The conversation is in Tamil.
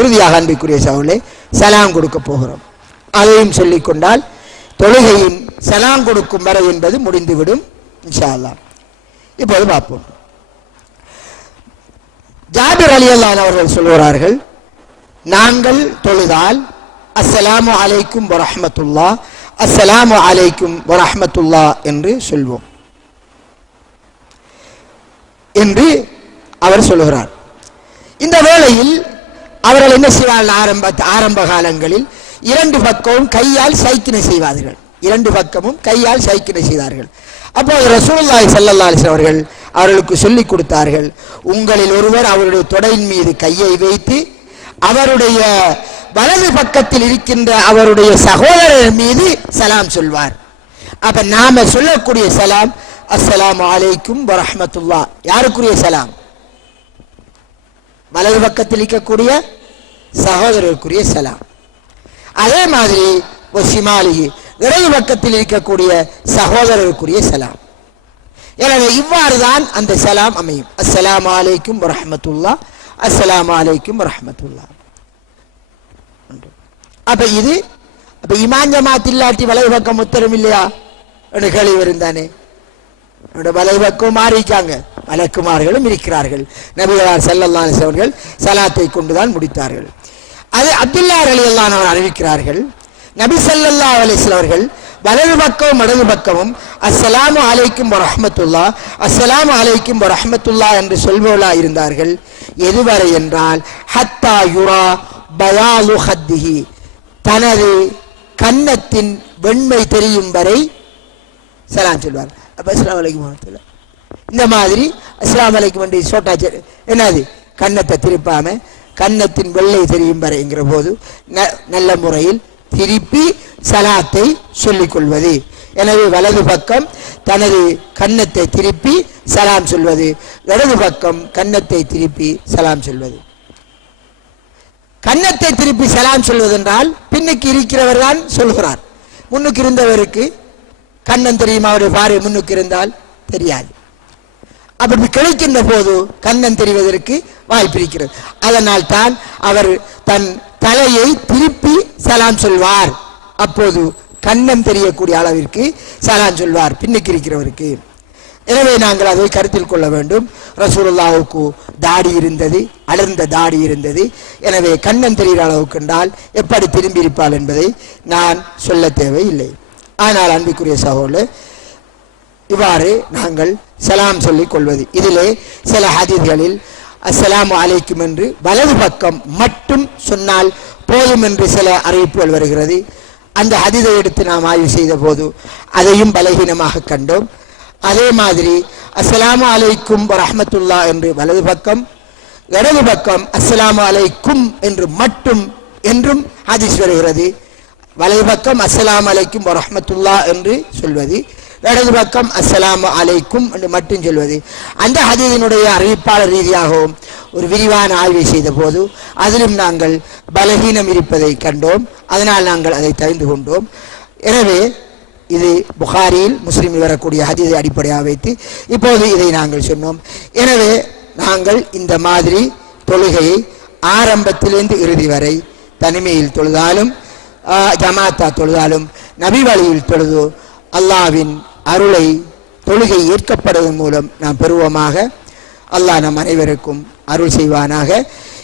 இறுதியாக அன்பிற்குரிய சகோதரர்களே சலாம் கொடுக்க போகிறோம். அதையும் சொல்லிக் கொண்டால் தொழுகையின் சலாம் கொடுக்கும் வரை என்பது முடிந்துவிடும் இன்ஷா அல்லாஹ். இப்போது பார்ப்போம். ஜாபிர் ரலியல்லாஹு அவர்கள் சொல்கிறார்கள், நாங்கள் தொழுதால் அஸ்ஸலாமு அலைக்கும் வரஹ்மத்துல்லாஹ், அஸ்ஸலாமு அலைக்கும் வரஹ்மத்துல்லாஹ் என்று சொல்வோம் என்று அவர் சொல்கிறார். இந்த வேளையில் அவர்கள் என்ன செய்வார்கள்? ஆரம்ப காலங்களில் இரண்டு பக்கமும் கையால் சைக்கினை செய்வார்கள். இரண்டு பக்கமும் கையால் சைக்கினை செய்தார்கள். அப்போது ரசூலுல்லாஹி ஸல்லல்லாஹு அலைஹி அவர்கள் அவர்களுக்கு சொல்லிக் கொடுத்தார்கள், உங்களில் ஒருவர் அவருடைய தொடையின் மீது கையை வைத்து அவருடைய வலது பக்கத்தில் இருக்கின்ற அவருடைய சகோதரர் மீது சலாம் சொல்வார். அப்ப நாம சொல்லக்கூடிய சலாம் அஸ்ஸலாமு அலைக்கும் வரஹ்மத்துல்லாஹ். யாருக்குரிய சலாம்? வலது பக்கத்தில் இருக்கக்கூடிய சகோதரருக்குரிய சலாம். அதே மாதிரி வசிமாலிஹி, இடது பக்கத்தில் இருக்கக்கூடிய சகோதரருக்குரிய சலாம். எனவே இவ்வாறு தான் அந்த சலாம் அமையும். அஸ்ஸலாமு அலைக்கும் வரஹ்மத்துல்லாஹ், அஸ்ஸலாமு அலைக்கும் வரஹ்மத்துல்லாஹ். அப்ப இது அப்ப இமாம் ஜமாத் இல்லாட்டி வலது பக்கம் உத்தரம் இல்லையா என்று கேள்வி வரும் தானே. வலது பக்கம் மாறிக்காங்க, மலக்குமார்களும் இருக்கிறார்கள். நபிகளார் ஸல்லல்லாஹு அலைஹி அவர்கள் சலாத்தை கொண்டுதான் முடித்தார்கள். அது அப்துல்லா ரலியல்லாஹு அன்ஹு அறிவிக்கிறார்கள், நபி ஸல்லல்லாஹு அலைஹி அவர்கள் வலது பக்கமும் இடது பக்கமும் அஸ்ஸலாமு அலைக்கும் வரஹ்மத்துல்லாஹ், அஸ்ஸலாமு அலைக்கும் வரஹ்மத்துல்லாஹ் என்று சொல்வோலா இருந்தார்கள். எதுவரை என்றால் ஹத்தா யுரா பயாலு ஹத்திஹி, தனது கன்னத்தின் வெண்மை தெரியும் வரை சலாம் சொல்வார். அப்ப அஸ்ஸலாமு அலைக்கும் வரஹ்மத்துல்லாஹ் இந்த மாதிரி அஸ்ஸலாமு அலைக்கும் என்று சோட்டா என்னது கன்னத்தை திருப்பாம கன்னத்தின் வெள்ளை தெரியும் வரைங்கிற போது நல்ல முறையில் திருப்பி சலாத்தை சொல்லிக் கொள்வது. எனவே வலது பக்கம் தனது கன்னத்தை திருப்பி சலாம் சொல்வது, இடது பக்கம் கன்னத்தை திருப்பி சலாம் சொல்வது. கன்னத்தை திருப்பி சலாம் சொல்வது என்றால் பின்னுக்கு இருக்கிறவர் தான் சொல்கிறார். முன்னுக்கு இருந்தவருக்கு கண்ணம் தெரியுமா? அவருடைய பார்வை முன்னுக்கு இருந்தால் தெரியாது. அப்படி கிடைக்கின்ற போது கண்ணம் தெரிவதற்கு வாய்ப்பு இருக்கிறது. அதனால் தான் அவர் தன் தலையை திருப்பி சலாம் சொல்வார். அப்போது கண்ணம் தெரியக்கூடிய அளவிற்கு சலாம் சொல்வார் பின்னுக்கு இருக்கிறவருக்கு. எனவே நாங்கள் அதை கருத்தில் கொள்ள வேண்டும். ரசூலுல்லாஹுக்கு தாடி இருந்தது, அடர்ந்த தாடி இருந்தது. எனவே கண்ணம் தெரிகிற அளவுக்கு என்றால் எப்படி திரும்பி இருப்பாள் என்பதை நான் சொல்ல தேவையில்லை. ஆனால் அன்பிற்குரிய சகோதரர்களே, இவ்வாறு நாங்கள் சலாம் சொல்லிக் கொள்வது. இதிலே சில ஹதீஸ்களில் அஸ்ஸலாமு அலைக்கும் என்று வலது பக்கம் மட்டும் சொன்னால் போதும் என்று சில அறிவிப்புகள் வருகிறது. அந்த ஹதீஸை எடுத்து நாம் ஆய்வு செய்த போது அதையும் பலகீனமாக கண்டோம். அதே மாதிரி அஸ்ஸலாமு அலைக்கும் வரஹ்மத்துல்லாஹ் என்று வலது பக்கம், இடது பக்கம் அஸ்ஸலாமு அலைக்கும் என்று மட்டும் என்றும் ஹதீஸ் வருகிறது. வலது பக்கம் அஸ்ஸலாமு அலைக்கும் வரஹ்மத்துல்லாஹ் என்று சொல்வது, இடது பக்கம் அஸ்ஸலாமு அலைக்கும் என்று மட்டும் சொல்வது. அந்த ஹதீஸினுடைய அறிவிப்பாளர் ரீதியாகவும் ஒரு விரிவான ஆய்வை செய்த போது அதிலும் நாங்கள் பலகீனம் இருப்பதை கண்டோம். அதனால் நாங்கள் அதை தெரிந்து கொண்டோம். எனவே இது புகாரியில் முஸ்லிமில் வரக்கூடிய ஹதீஸை அடிப்படையாக வைத்து இப்போது இதை நாங்கள் சொன்னோம். எனவே நாங்கள் இந்த மாதிரி தொழுகையை ஆரம்பத்திலிருந்து இறுதி வரை தனிமையில் தொழுதாலும் ஜமாத்தா தொழுதாலும் நபி வழியில் தொழுது அல்லாஹ்வின் அருளை தொழுகை ஏற்கப்படுவதன் மூலம் நாம் பெறுவோமாக. அல்லாஹ் நம் அனைவருக்கும் அருள் செய்வானாக.